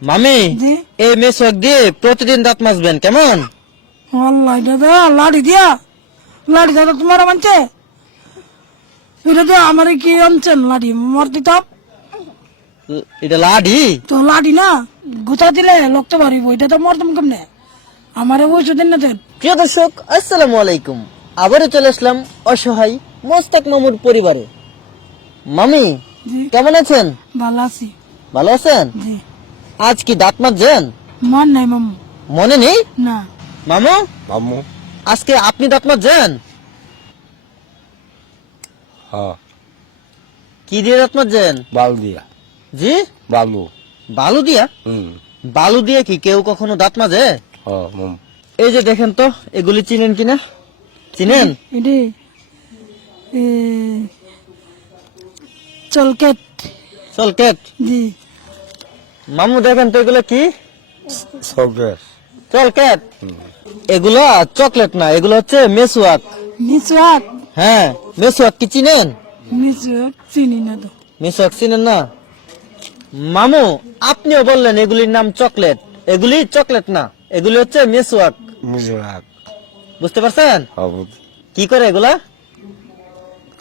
মামি এই মেশক দিয়ে প্রতিদিন দাঁত মাজবেন কেমন? আল্লাহ দাদা লাড়ি দিয়া লাড়ি দাদা তোমার মানছে এটা তো আমার কি আনছেন লাড়ি মরতে তো এটা লাডি তো লাড়ি না গুতা দিলে লড়তে পারিব এটা তো মরতাম কেমনে আমারে বসে দিন না দেন। প্রিয় দর্শক আসসালামু আলাইকুম, আবারও চলে আসলাম অসহায় মোস্তাক মামুর পরিবারে। মামি কেমন আছেন? ভালো আছি। ভালো আছেন? জি আজ কি দাঁত মাজছেন? মন নাই মামু। মনে নেই না মামু? মামু আজকে আপনি দাঁত মাজছেন? হ্যাঁ কি দিয়ে দাঁত মাজছেন? বালু দিয়া জি বালু বালু দিয়া? হুম বালু দিয়ে কি কেউ কখনো দাঁত মাজে? হ্যাঁ মামু এই যে দেখেন তো, এগুলি চিনেন কিনা? চিনেন? এডি এ চলকেট। চলকেট? জি মামু দেখেন তো এগুলো কি? সবের চলকেট? এগুলো চকলেট না, এগুলো হচ্ছে মেসওয়াক। মিসওয়াক। হ্যাঁ মেসওয়াক কি চিনেন? মিসওয়াক চিনি না তো। মেসওয়াক চিনেন না? মামু আপনিও বললেন এগুলির নাম চকলেট, এগুলি চকলেট না, এগুলি হচ্ছে মেসওয়াক। মিজরাক বুঝতে পারছেন? হবুদ কি করে এগুলা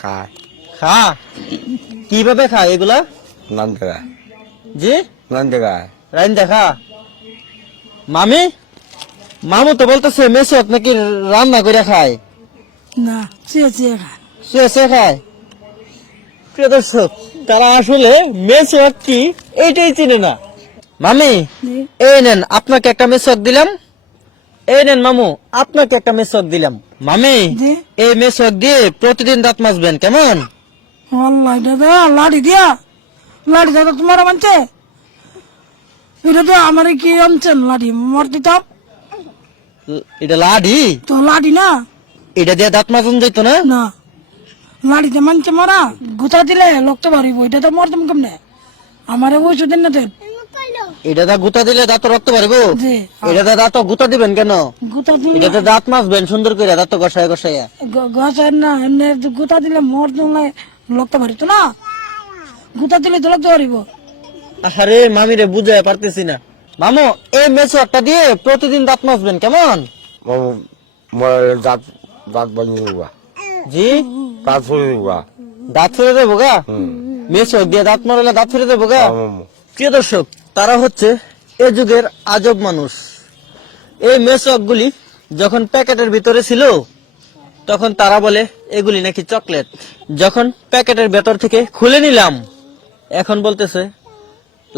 খায় খা? কিভাবে খায় এগুলা? নান দেখা জি নান দেখায় রাইন দেখা। মামি মামু তো বলতেছে মেসওয়াক নাকি রান্না করে খায়, না চেয়ে চেয়ে খা। শুয়েছে খায়। প্রিয় দর্শক, তারা আসলে মেসওয়াক কি এইটাই চিনে না। মামি জি এই নেন আপনাকে একটা মেসওয়াক দিলাম, এই নেন মামু আপনাকে একটা মেসওয়াক দিলাম। মামি জি এই মেসওয়াক দিয়ে প্রতিদিন দাঁত মাজবেন কেমন? আল্লাহ দাদা লাড়ি দিয়া লাড়ি দাদা তোমার মানছে এটা তো আমার কি আনছেন লাড়ি মরতে তো এটা লাডি? তো লাড়ি না এটা দিয়ে দাঁত মাজন যেত না? না লাড়িতে মানছে মরা গুতা দিলে লড়তে পারিব এটা তো মরতাম কেমনে আমারে বসে দিন না দেন। এটা দা গুতা দিলে দাঁত রক্ত পারবো? জি এটা দা দাঁত গুতা দিবেন কেন? গুতা দিলে এটাতে দাঁত মাজবেন সুন্দর করে, দাঁত গসায় গসায়। গছার না এমনি গুতা দিলে মর দিলে লড়তে পারিত না গুতা দিলে তো লড়তে পারিব। আরে মামিরে বুঝায় পারতেছি না। মামু এই মেসওয়াকটা দিয়ে প্রতিদিন দাঁত মাজবেন কেমন? মামু মরে দাঁত দাঁত বানিয়ে দেবা জি দাঁত ফুলে দেবা দাঁত ফেলে দেবো গা? হুম মেসওয়াক দিয়ে দাঁত মারলে দাঁত ফেলে দেবো গা? হ্যাঁ মামু প্রিয় দর্শক, তারা হচ্ছে এ যুগের আজব মানুষ। এই মেসওয়াক গুলি যখন প্যাকেটের ভিতরে ছিল তখন তারা বলে এগুলি নাকি চকলেট। যখন প্যাকেটের ভেতর থেকে খুলে নিলাম এখন বলতেছে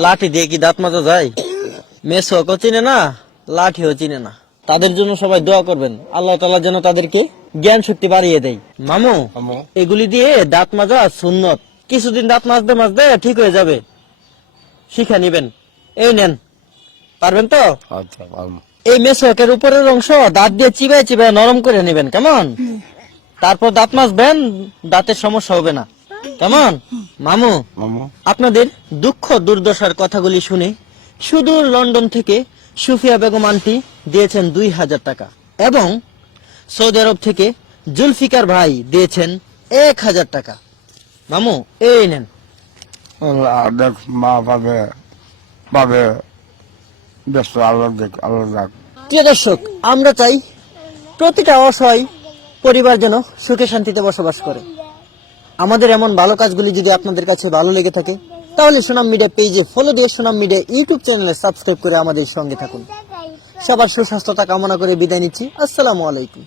লাঠি দিয়ে কি দাঁত মাজা যায়? মেসওয়াকও চিনে না, লাঠিও চিনে না। তাদের জন্য সবাই দোয়া করবেন, আল্লাহ তাআলা যেন তাদেরকে জ্ঞান শক্তি বাড়িয়ে দেয়। মামু মামু এগুলি দিয়ে দাঁত মাজা সুন্নত, কিছুদিন দাঁত মাজতে মাজতে ঠিক হয়ে যাবে, শিখে নিবেন। এই নেন, পারবেন তো? আচ্ছা মামু এই মেসওয়াকের উপরের অংশ দাঁত দিয়ে চিবায় চিবায় নরম করে নেবেন কেমন? তারপর দাঁত মাজবেন, দাঁতের সমস্যা হবে না কেমন? মামু মামু আপনাদের দুঃখ দুর্দশার কথাগুলি শুনে সুদূর লন্ডন থেকে সুফিয়া বেগম আন্টি দিয়েছেন 2000 টাকা এবং সৌদি আরব থেকে জুলফিকার ভাই দিয়েছেন 1000 টাকা। মামু এই নেন। আল্লাহ দেখ মা পাবে পাবে ব্যস্ত আল্লাহ দেখ আল্লাহ দেখ প্রিয় দর্শক, আমরা চাই প্রতিটা অসহায় পরিবার যেন সুখে শান্তিতে বসবাস করে। আমাদের এমন ভালো কাজগুলি যদি আপনাদের কাছে ভালো লেগে থাকে তাহলে সুনাম মিডিয়া পেজে ফলো দিয়ে সুনাম মিডিয়া ইউটিউব চ্যানেলে সাবস্ক্রাইব করে আমাদের সঙ্গে থাকুন। সবার সুস্বাস্থ্যতা কামনা করে বিদায় নিচ্ছি। আসসালামু আলাইকুম।